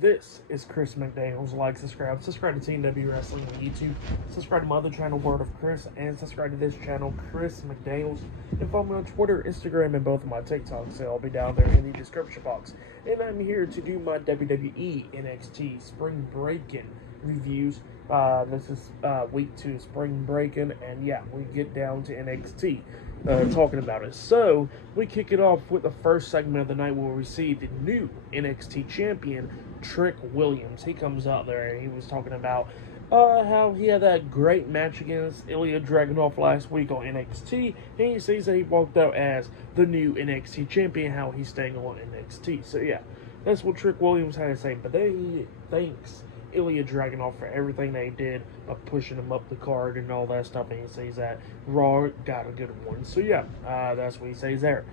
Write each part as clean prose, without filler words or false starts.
This is Chris McDaniels. Like, subscribe to TNW Wrestling on YouTube, subscribe to my other channel, World of Chris, and subscribe to this channel, Chris McDaniels. And follow me on Twitter, Instagram, and both of my TikToks. They'll be down there in the description box. And I'm here to do my WWE NXT Spring Breakin reviews. This is week 2 Spring Breakin, and yeah, we get down to NXT. Talking about it. So, we kick it off with the first segment of the night where we see the new NXT champion, Trick Williams. He comes out there and he was talking about how he had that great match against Ilya Dragunov last week on NXT, and he says that he walked out as the new NXT champion, how he's staying on NXT. So yeah, that's what Trick Williams had to say, but then he thanks Ilya Dragunov for everything they did by pushing him up the card and all that stuff, and he says that Raw got a good one. So yeah, that's what he says there.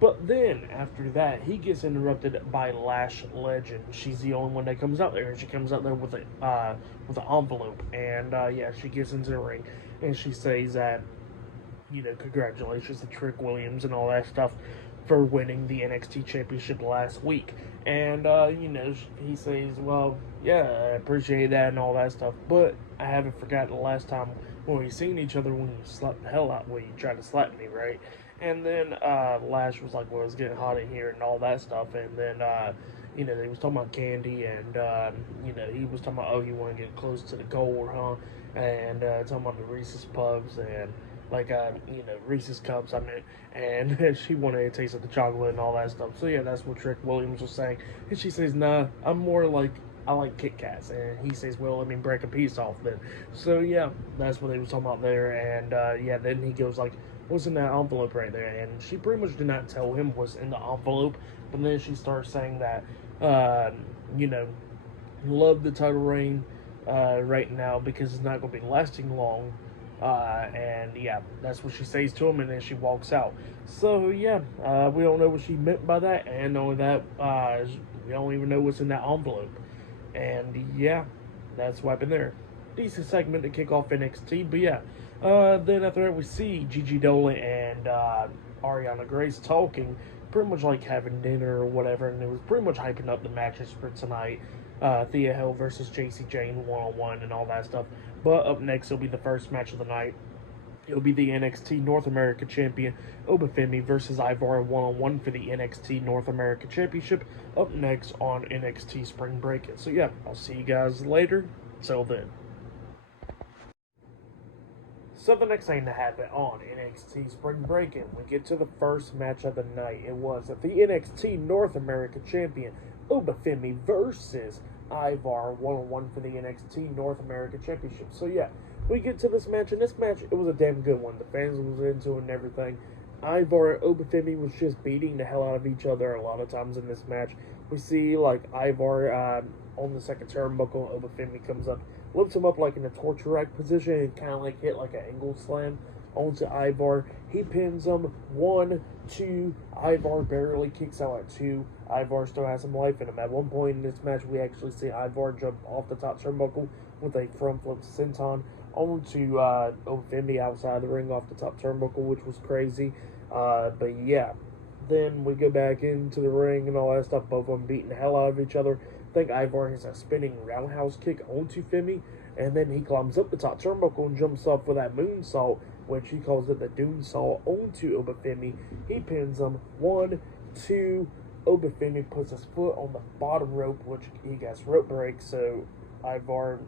But then after that, he gets interrupted by Lash Legend. She's the only one that comes out there, and she comes out there with an envelope, and yeah, she gets into the ring, and she says that, you know, congratulations to Trick Williams and all that stuff for winning the NXT Championship last week. And, you know, he says, well, yeah, I appreciate that and all that stuff, but I haven't forgotten the last time when we seen each other when you slapped the hell out, when you tried to slap me, right? And then, Lash was like, well, it's getting hot in here and all that stuff, and then, you know, they was talking about candy, and, you know, he was talking about, oh, you want to get close to the goal, huh? And, talking about the Reese's Puffs, and, like, you know, Reese's Cups, I mean, and she wanted to taste of the chocolate and all that stuff. So, yeah, that's what Trick Williams was saying. And she says, nah, I'm more like, I like Kit Kats. And he says, well, let me break a piece off then. So, yeah, that's what they was talking about there. And, yeah, then he goes, like, what's in that envelope right there? And she pretty much did not tell him what's in the envelope. But then she starts saying that, you know, love the title reign right now because it's not going to be lasting long. And yeah, that's what she says to him, and then she walks out. So yeah, we don't know what she meant by that, and only that, we don't even know what's in that envelope. And yeah, that's what happened there. Decent segment to kick off NXT, but yeah, then after that we see Gigi Dolan and Ariana Grace talking, pretty much like having dinner or whatever, and it was pretty much hyping up the matches for tonight. Thea Hill versus JC Jane one-on-one and all that stuff. But up next will be the first match of the night. It'll be the NXT North America Champion Obafemi versus Ivar one-on-one for the NXT North America Championship. Up next on NXT Spring Break. So yeah, I'll see you guys later. Till then. So the next thing to happen on NXT Spring Breakin', we get to the first match of the night. It was the NXT North America Champion Obafemi versus Ivar one-on-one for the NXT North America Championship. So yeah, we get to this match, and this match, it was a damn good one. The fans was into it and everything. Ivar and Obafemi was just beating the hell out of each other a lot of times in this match. We see, like, Ivar on the second turnbuckle, Obafemi comes up, lifts him up like in a torture rack position, and kind of like hit like an angle slam onto Ivar. He pins him 1, 2. Ivar barely kicks out at 2. Ivar still has some life in him. At one point in this match, we actually see Ivar jump off the top turnbuckle with a front flip senton onto Obafemi outside the ring off the top turnbuckle, which was crazy. But yeah, then we go back into the ring and all that stuff. Both of them beating the hell out of each other. I think Ivar has a spinning roundhouse kick onto Femi, and then he climbs up the top turnbuckle and jumps off with that moonsault, which he calls it the Doomsault, onto Obafemi. He pins him 1, 2. Obafemi puts his foot on the bottom rope, which he gets rope break, so Ivar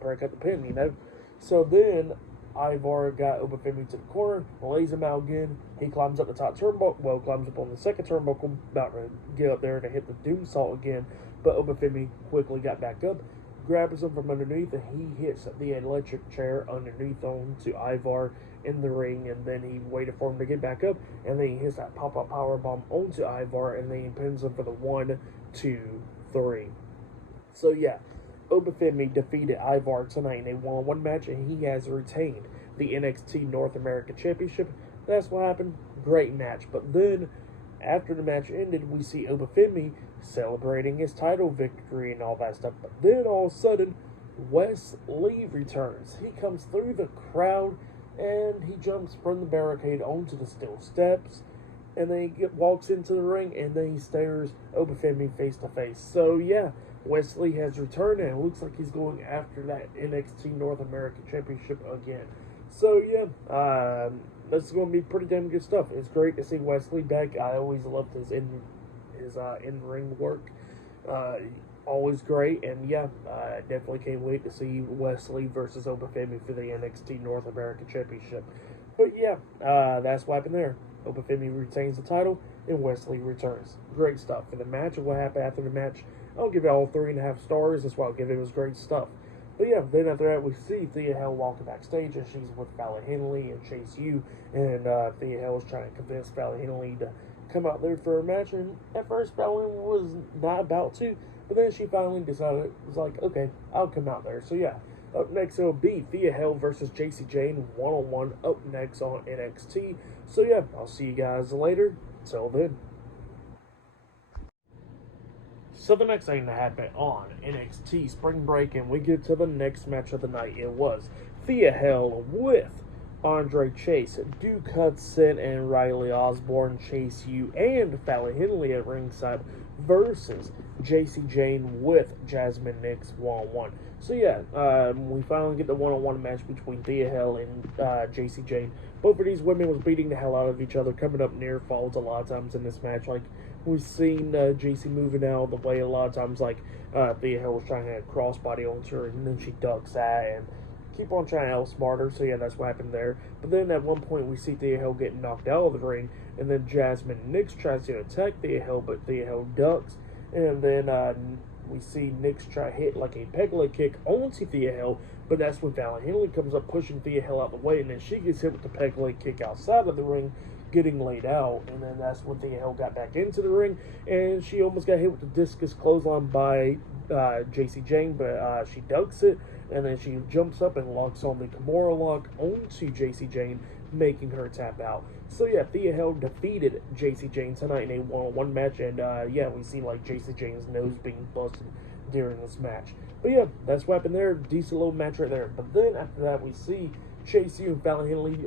break up the pin, you know. So then Ivar got Obafemi to the corner, lays him out again. He climbs up the top turnbuckle, well, climbs up on the second turnbuckle, about to get up there to hit the Doomsault again, but Obafemi quickly got back up, grabs him from underneath, and he hits the electric chair underneath onto Ivar in the ring, and then he waited for him to get back up, and then he hits that pop-up powerbomb onto Ivar, and then he pins him for the 1, 2, 3. So yeah, Obafemi defeated Ivar tonight in a one-on-one match, and he has retained the NXT North America Championship. That's what happened. Great match. But then, after the match ended, we see Obafemi celebrating his title victory and all that stuff. But then, all of a sudden, Wes Lee returns. He comes through the crowd, and he jumps from the barricade onto the steel steps. and then he walks into the ring, and then he stares Obafemi face to face. So yeah, Wesley has returned, and it looks like he's going after that NXT North American Championship again. So yeah, this is going to be pretty damn good stuff. It's great to see Wesley back. I always loved his in-ring work. Always great, and yeah, I definitely can't wait to see Wesley versus Obafemi for the NXT North American Championship. But yeah, that's what happened there. Obafemi retains the title, and Wesley returns. Great stuff. For the match and what happened after the match, I'll give it all 3.5 stars. That's why I'll give it. It was great stuff. But yeah, then after that, we see Thea Hale walking backstage, and she's with Fallon Henley and Chase U, and Thea Hale is trying to convince Fallon Henley to come out there for a match, and at first Fallon was not about to, but then she finally decided, was like, okay, I'll come out there. So yeah, up next it'll be Thea Hale versus JC Jane, one-on-one, up next on NXT. So yeah, I'll see you guys later. Till then. So the next thing that happened on NXT Spring Break, and we get to the next match of the night. It was Thea Hale with Andre Chase, Duke Hudson, and Riley Osborne, Chase U, and Fallon Henley at ringside versus JC Jane with Jasmine Nix one-on-one. So yeah, we finally get the one-on-one match between Thea Hale and JC Jane. Both of these women was beating the hell out of each other, coming up near falls a lot of times in this match. Like, we've seen JC moving out of the way a lot of times, like Thea Hale was trying to crossbody onto her, and then she ducks that, and keep on trying to outsmart her. So yeah, that's what happened there. But then at one point we see Thea Hale getting knocked out of the ring, and then Jasmine Nix tries to attack Thea Hale, but Thea Hale ducks, and then we see Nix try to hit like a peg leg kick onto Thea Hale, but that's when Fallon Henley comes up pushing Thea Hale out the way, and then she gets hit with the peg leg kick outside of the ring, getting laid out, and then that's when Thea Hale got back into the ring, and she almost got hit with the discus clothesline by JC Jane, but she ducks it, and then she jumps up and locks on the Kimura lock onto JC Jane, making her tap out. So yeah, Thea Hale defeated JC Jane tonight in a one-on-one match, and yeah, we see like JC Jane's nose being busted during this match. But yeah, that's what happened there. Decent little match right there. But then after that, we see Chase U and Fallon Henley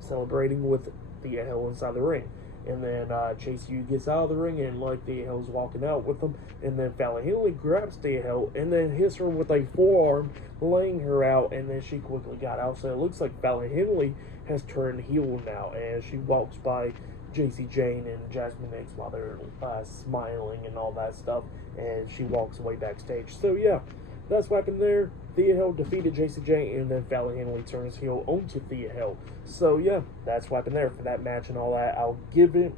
celebrating with Thea Hale inside the ring. And then Chase U gets out of the ring, and like Thea Hale's walking out with them, and then Fallon Henley grabs Thea Hale and then hits her with a forearm, laying her out, and then she quickly got out. So it looks like Fallon Henley has turned heel now, and she walks by JC Jane and Jasmine Nix while they're smiling and all that stuff, and she walks away backstage. So yeah, that's what happened there. Thea Hale defeated JC Jane, and then Fallon Henley turns heel onto Thea Hale. So yeah, that's what happened there for that match and all that. I'll give it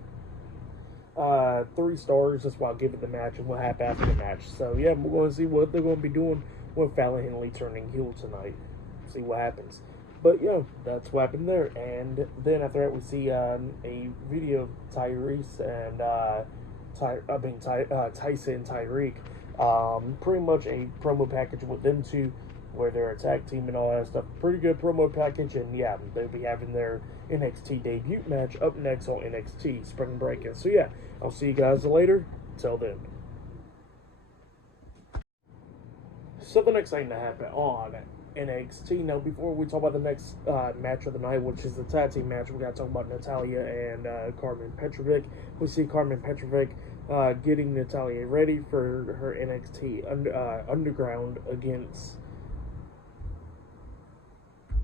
3 stars. That's why I'll give it the match and what happened after the match. So yeah, we're going to see what they're going to be doing with Fallon Henley turning heel tonight. See what happens. But yeah, that's what happened there. And then after that, we see a video of Tyrese and Tyson and Tyreek. Pretty much a promo package with them two, where they're a tag team and all that stuff. Pretty good promo package, and yeah, they'll be having their NXT debut match up next on NXT Spring Breakin. So yeah, I'll see you guys later. Till then. So the next thing that happened on NXT. Now, before we talk about the next match of the night, which is the tag team match, we got to talk about Natalya and Carmen Petrovic. We see Carmen Petrovic getting Natalya ready for her NXT Underground against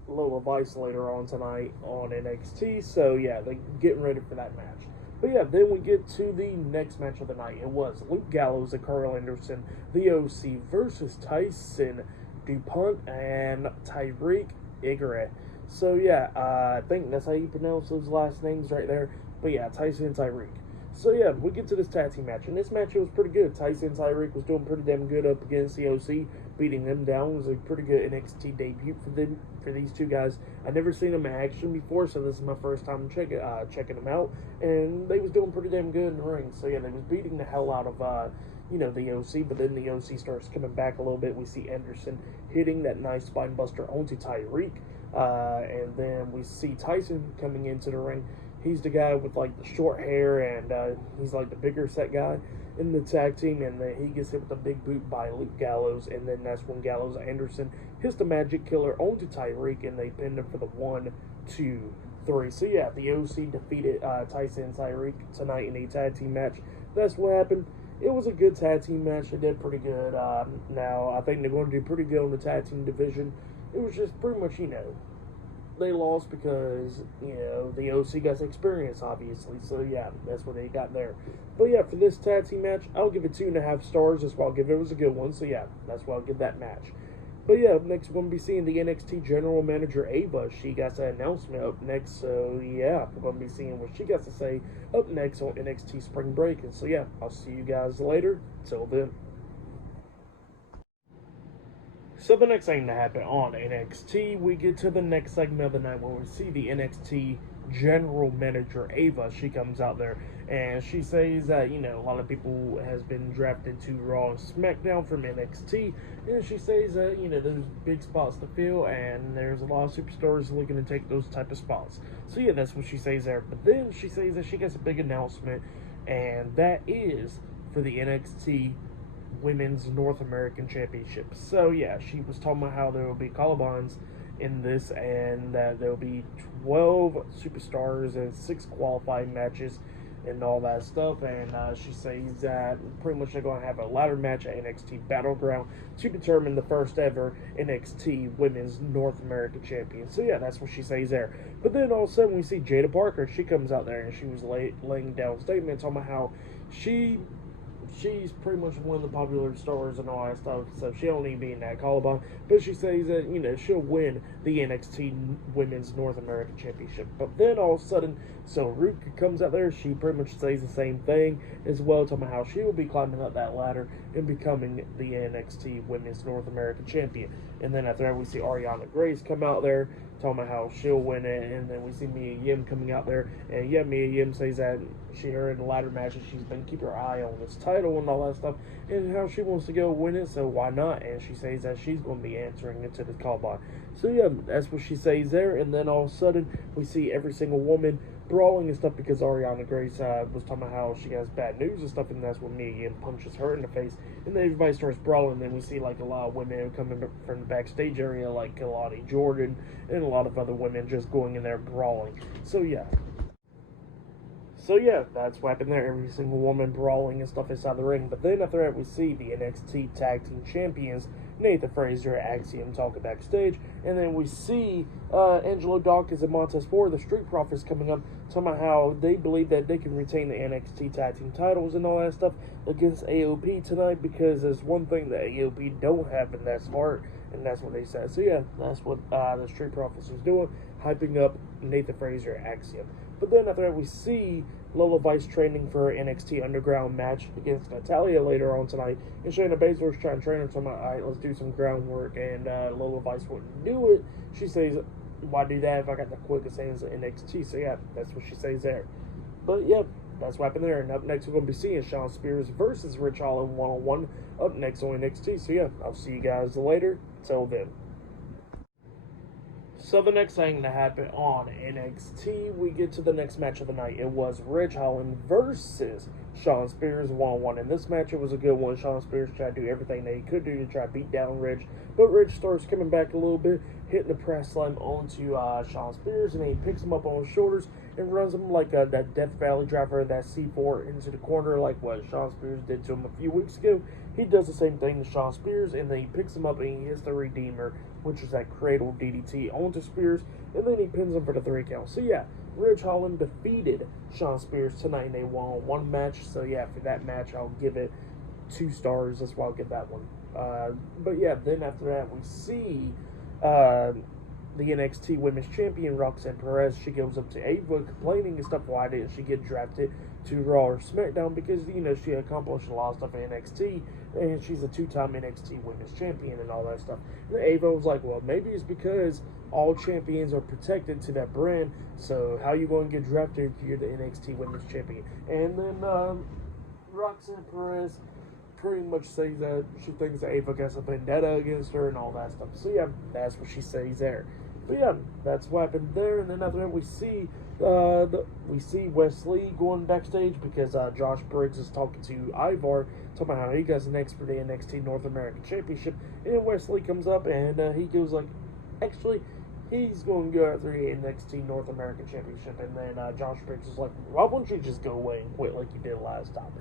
Lola Vice later on tonight on NXT. So yeah, they're getting ready for that match. But yeah, then we get to the next match of the night. It was Luke Gallows and Carl Anderson, the OC, versus Tyson DuPont and Tyreek Igret. So yeah, I think that's how you pronounce those last names right there. But yeah, Tyson and Tyreek. So yeah, we get to this tag team match, and this match, it was pretty good. Tyson and Tyreek was doing pretty damn good up against the OC, beating them down. It was a pretty good NXT debut for these two guys. I'd never seen them in action before, so this is my first time checking them out, and they was doing pretty damn good in the ring. So yeah, they was beating the hell out of the OC, but then the OC starts coming back a little bit. We see Anderson hitting that nice spine buster onto Tyreek, and then we see Tyson coming into the ring. He's the guy with like the short hair, and he's like the bigger set guy in the tag team, and then he gets hit with a big boot by Luke Gallows, and then that's when Gallows Anderson hits the Magic Killer onto Tyreek, and they pinned him for the 1, 2, 3. So yeah, the OC defeated Tyson and Tyreek tonight in a tag team match. That's what happened. It was a good tag team match. They did pretty good. Now, I think they're going to do pretty good on the tag team division. It was just pretty much, they lost because, the OC got experience, obviously. So, yeah, that's what they got there. But, yeah, for this tag team match, I'll give it 2.5 stars. That's what I'll give it. It was a good one. So, yeah, that's why I'll give that match. But, yeah, up next, we're going to be seeing the NXT General Manager, Ava. She got an announcement up next. So, yeah, we're going to be seeing what she got to say up next on NXT Spring Break. And so, yeah, I'll see you guys later. Till then. So the next thing to happen on NXT, we get to the next segment of the night where we see the NXT General Manager, Ava. She comes out there and she says that, a lot of people has been drafted to Raw and SmackDown from NXT. And she says that, there's big spots to fill and there's a lot of superstars looking to take those type of spots. So yeah, that's what she says there. But then she says that she gets a big announcement, and that is for the NXT Women's North American Championship. So yeah, she was talking about how there will be collarbons in this, and that there will be 12 superstars and 6 qualifying matches and all that stuff. And she says that pretty much they're going to have a ladder match at NXT Battleground to determine the first ever NXT Women's North American Champion. So yeah, that's what she says there. But then all of a sudden we see Jada Parker. She comes out there and she was laying down statements talking about how she's pretty much one of the popular stars and all that stuff, so she don't need to be in that collarbone. But she says that, she'll win the NXT Women's North American Championship. But then all of a sudden, so Ruka comes out there, she pretty much says the same thing as well, talking about how she will be climbing up that ladder and becoming the NXT Women's North American Champion. And then after that, we see Ariana Grace come out there, talking about how she'll win it. And then we see Mia Yim coming out there, and yeah, Mia Yim says that her in the ladder matches, she's been keeping her eye on this title and all that stuff, and how she wants to go win it, so why not? And she says that she's going to be answering it to the callbot. So yeah, that's what she says there. And then all of a sudden, we see every single woman brawling and stuff because Ariana Grace was talking about how she has bad news and stuff, and that's when Mia Yim punches her in the face, and then everybody starts brawling. And then we see like a lot of women coming from the backstage area, like Kalani Jordan and a lot of other women just going in there brawling. So yeah, that's what happened there. Every single woman brawling and stuff inside the ring. But then after that, we see the NXT Tag Team Champions, Nathan Frazer, Axiom, talking backstage. And then we see Angelo Dawkins and Montez Ford, the Street Profits, coming up, talking about how they believe that they can retain the NXT Tag Team titles and all that stuff against AOP tonight, because there's one thing that AOP don't have, and that's heart. And that's what they said. So yeah, that's what the Street Profits is doing, hyping up Nathan Frazer, Axiom. But then after that, we see Lola Vice training for her NXT Underground match against Natalia later on tonight. And Shayna Baszler's trying to train her, talking about, all right, let's do some groundwork. And Lola Vice wouldn't do it. She says, why do that if I got the quickest hands in NXT? So yeah, that's what she says there. But yeah, that's what happened there. And up next, we're going to be seeing Shawn Spears versus Rich Holland one-on-one up next on NXT. So yeah, I'll see you guys later. Till then. So the next thing to happen on NXT, we get to the next match of the night. It was Ridge Holland versus Shawn Spears one-on-one. In this match, it was a good one. Shawn Spears tried to do everything that he could do to try to beat down Ridge, but Ridge starts coming back a little bit, hitting the press slam onto Shawn Spears, and then he picks him up on his shoulders and runs him like that Death Valley driver, that C4 into the corner, like what Shawn Spears did to him a few weeks ago. He does the same thing to Shawn Spears, and then he picks him up and he hits the Redeemer, which is that cradle DDT, onto Spears, and then he pins him for the 3 count. So yeah, Ridge Holland defeated Shawn Spears tonight in a one-on-one match. So yeah, for that match, I'll give it 2 stars. That's why I'll give that one. But yeah, then after that, we see the NXT Women's Champion, Roxanne Perez. She goes up to Ava complaining and stuff. Why didn't she get drafted to Raw or SmackDown? Because, she accomplished a lot of stuff in NXT, and she's a 2-time NXT Women's Champion and all that stuff. And Ava was like, well, maybe it's because all champions are protected to that brand, so how you going to get drafted if you're the NXT Women's Champion? And then Roxanne Perez pretty much says that she thinks that Ava got a vendetta against her and all that stuff. So yeah, that's what she says there. But yeah, that's what happened there. And then after that, we see Wesley going backstage because Josh Briggs is talking to Ivar, talking about how he got next for the NXT North American Championship. And Wesley comes up and he goes like, actually, he's going to go after the NXT North American Championship, and then Josh Briggs was like, why wouldn't you just go away and quit like you did last time?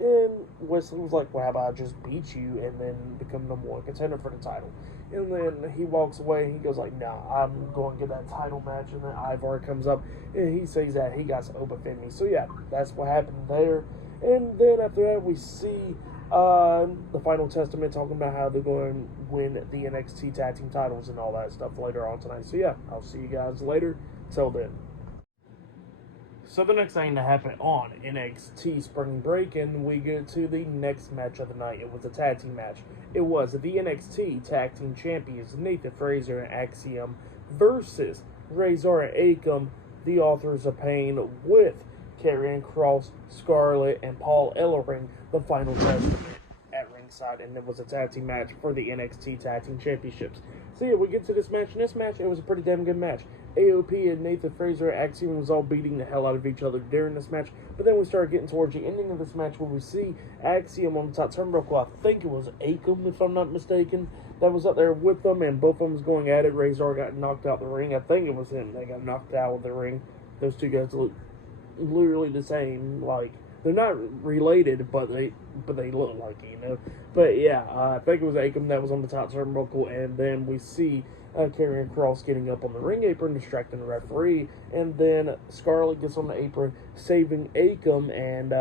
And Wesley was like, well, how about I just beat you and then become number one contender for the title? And then he walks away and he goes like, nah, I'm going to get that title match. And then Ivar comes up and he says that he got Oba Finley. So yeah, that's what happened there. And then after that, we see the Final Testament talking about how they're going to win the NXT Tag Team titles and all that stuff later on tonight. So yeah, I'll see you guys later. Till then. So the next thing to happen on NXT Spring Breakin, we get to the next match of the night. It was a tag team match. It was the NXT Tag Team Champions Nathan Frazer and Axiom versus Razor and Akam, the Authors of Pain, with Karrion Kross, Scarlett, and Paul Ellering, the Final Testament, at ringside. And it was a tag team match for the NXT Tag Team Championships. So yeah, we get to this match. In this match, it was a pretty damn good match. AOP and Nathan Frazer and Axiom was all beating the hell out of each other during this match. But then we started getting towards the ending of this match where we see Axiom on the top turnbuckle. I think it was Akam, if I'm not mistaken, that was up there with them. And both of them was going at it. Razor got knocked out the ring. I think it was him that got knocked out of the ring. Those two guys look literally the same. Like, they're not related, but they look like, you know. But yeah, I think it was Akam that was on the top turnbuckle. And then we see Karrion Kross getting up on the ring apron, distracting the referee, and then Scarlett gets on the apron, saving Akam, and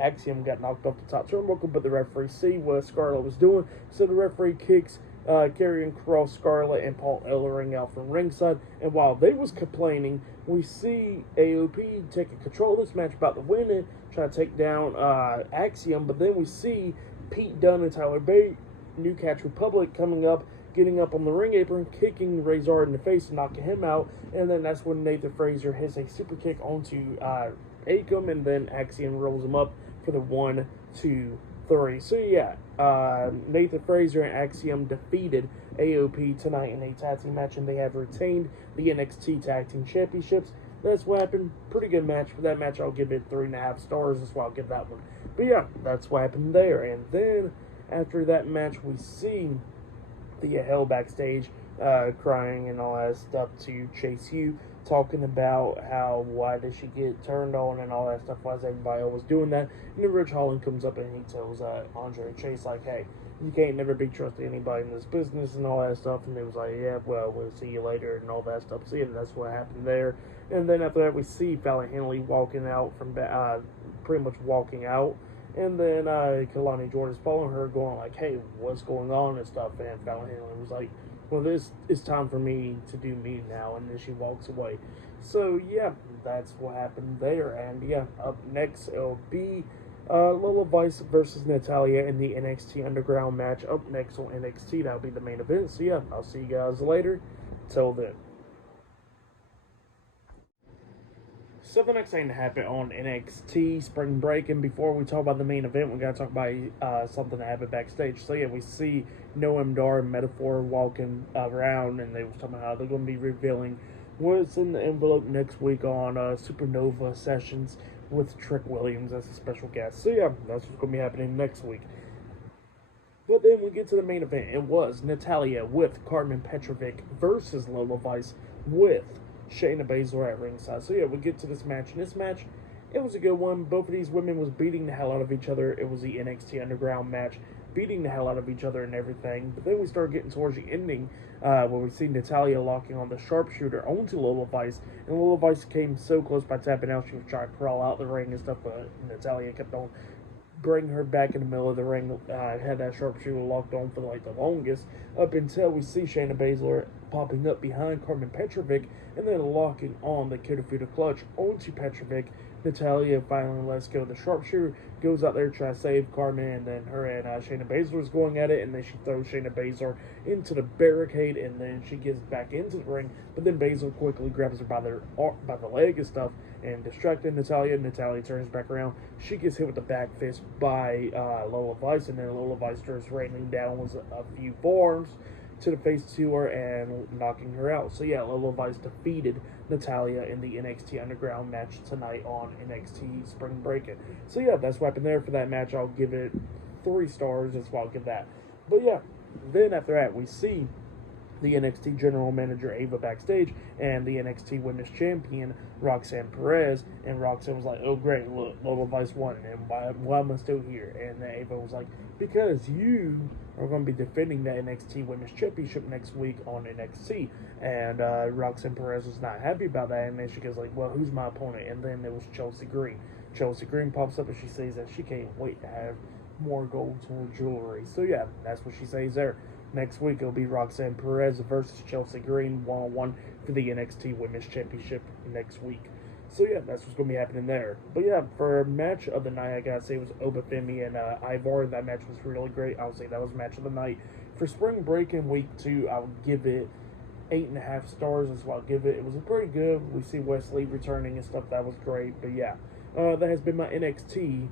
Axiom got knocked off the top turnbuckle, but the referee see what Scarlett was doing, so the referee kicks Karrion Kross, Scarlett, and Paul Ellering out from ringside, and while they was complaining, we see AOP taking control of this match, about to win it, trying to take down Axiom, but then we see Pete Dunne and Tyler Bate, New Catch Republic, coming up, getting up on the ring apron, kicking Razor in the face, knocking him out, and then that's when Nathan Frazer hits a super kick onto Akam, and then Axiom rolls him up for the 1, 2, 3. So yeah, Nathan Frazer and Axiom defeated AOP tonight in a tag team match, and they have retained the NXT Tag Team Championships. That's what happened. Pretty good match. For that match, I'll give it 3.5 stars. That's why I'll give that one. But yeah, that's what happened there. And then after that match, we see Thea held backstage, crying and all that stuff to Chase U, talking about why did she get turned on and all that stuff, why is everybody always doing that, and then Rich Holland comes up and he tells Andre and Chase, like, hey, you can't never be trusting anybody in this business and all that stuff, and it was like, yeah, well, we'll see you later and all that stuff. So yeah, that's what happened there. And then after that, we see Fallon Henley walking out from, pretty much walking out. And then Kalani Jordan's following her, going like, hey, what's going on and stuff. And Fallon Henley was like, well, this is time for me to do me now. And then she walks away. So, yeah, that's what happened there. And, yeah, up next, it'll be Lola Vice versus Natalia in the NXT Underground match. Up next on NXT, that'll be the main event. So, yeah, I'll see you guys later. Till then. So the next thing to happen on NXT Spring Break, and before we talk about the main event, we gotta talk about something that happened backstage. So yeah, we see Noam Dar and Metaphor walking around, and they was talking about how they're going to be revealing what's in the envelope next week on Supernova Sessions with Trick Williams as a special guest. So yeah, that's what's going to be happening next week. But then we get to the main event. It was Natalia with Carmen Petrovic versus Lola Vice with Shayna Baszler at ringside. So yeah, we get to this match. In this match, it was a good one. Both of these women was beating the hell out of each other. It was the NXT Underground match, beating the hell out of each other and everything. But then we started getting towards the ending, where we see Natalia locking on the sharpshooter onto Lola Vice, and Lola Vice came so close by tapping out. She was trying to crawl out the ring and stuff, but Natalia kept on bring her back in the middle of the ring. Had that sharpshooter locked on for like the longest, up until we see Shayna Baszler popping up behind Carmen Petrovic and then locking on the Kirifuda clutch onto Petrovic. Natalia finally lets go of the sharpshooter, goes out there to try to save Carmen, and then her and Shayna Baszler is going at it, and then she throws Shayna Baszler into the barricade, and then she gets back into the ring, but then Baszler quickly grabs her by the leg and stuff, and distracting Natalia. Natalia turns back around. She gets hit with the back fist by Lola Vice, and then Lola Vice starts raining down with a few forearms to the face to her and knocking her out. So yeah, Lola Vice defeated Natalia in the NXT Underground match tonight on NXT Spring Breakin. So yeah, that's what happened there for that match. I'll give it 3 stars. That's why I'll give that. But yeah, then after that, we see the NXT General Manager Ava backstage and the NXT Women's Champion Roxanne Perez, and Roxanne was like, "Oh great, look, Lola Vice won, and why am I still here?" And then Ava was like, "Because you are going to be defending the NXT Women's Championship next week on NXT," and Roxanne Perez was not happy about that, and then she goes like, "Well, who's my opponent?" And then it was Chelsea Green. Chelsea Green pops up and she says that she can't wait to have more gold to her jewelry. So yeah, that's what she says there. Next week it'll be Roxanne Perez versus Chelsea Green 1-on-1 for the NXT Women's Championship next week. So yeah, that's what's going to be happening there. But yeah, for match of the night, I gotta say it was Obafemi and Ivar. That match was really great. I would say that was match of the night. For Spring Breakin' Week 2, I would give it 8.5 stars. That's what I'll give it. It was pretty good. We see Wesley returning and stuff. That was great. But yeah, that has been my NXT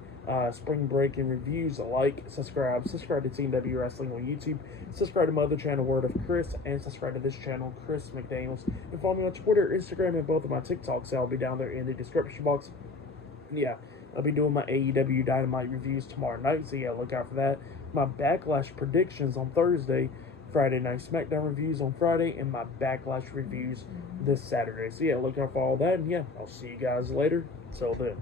Spring Breakin' reviews. Like, subscribe to Team W Wrestling on YouTube, subscribe to my other channel, Word of Chris, and subscribe to this channel, Chris McDaniels, and follow me on Twitter, Instagram, and both of my TikToks. I'll be down there in the description box. And yeah, I'll be doing my AEW Dynamite reviews tomorrow night, so yeah, look out for that. My Backlash predictions on Thursday, Friday Night SmackDown reviews on Friday, and my Backlash reviews this Saturday. So yeah, look out for all that, and yeah, I'll see you guys later. Till then.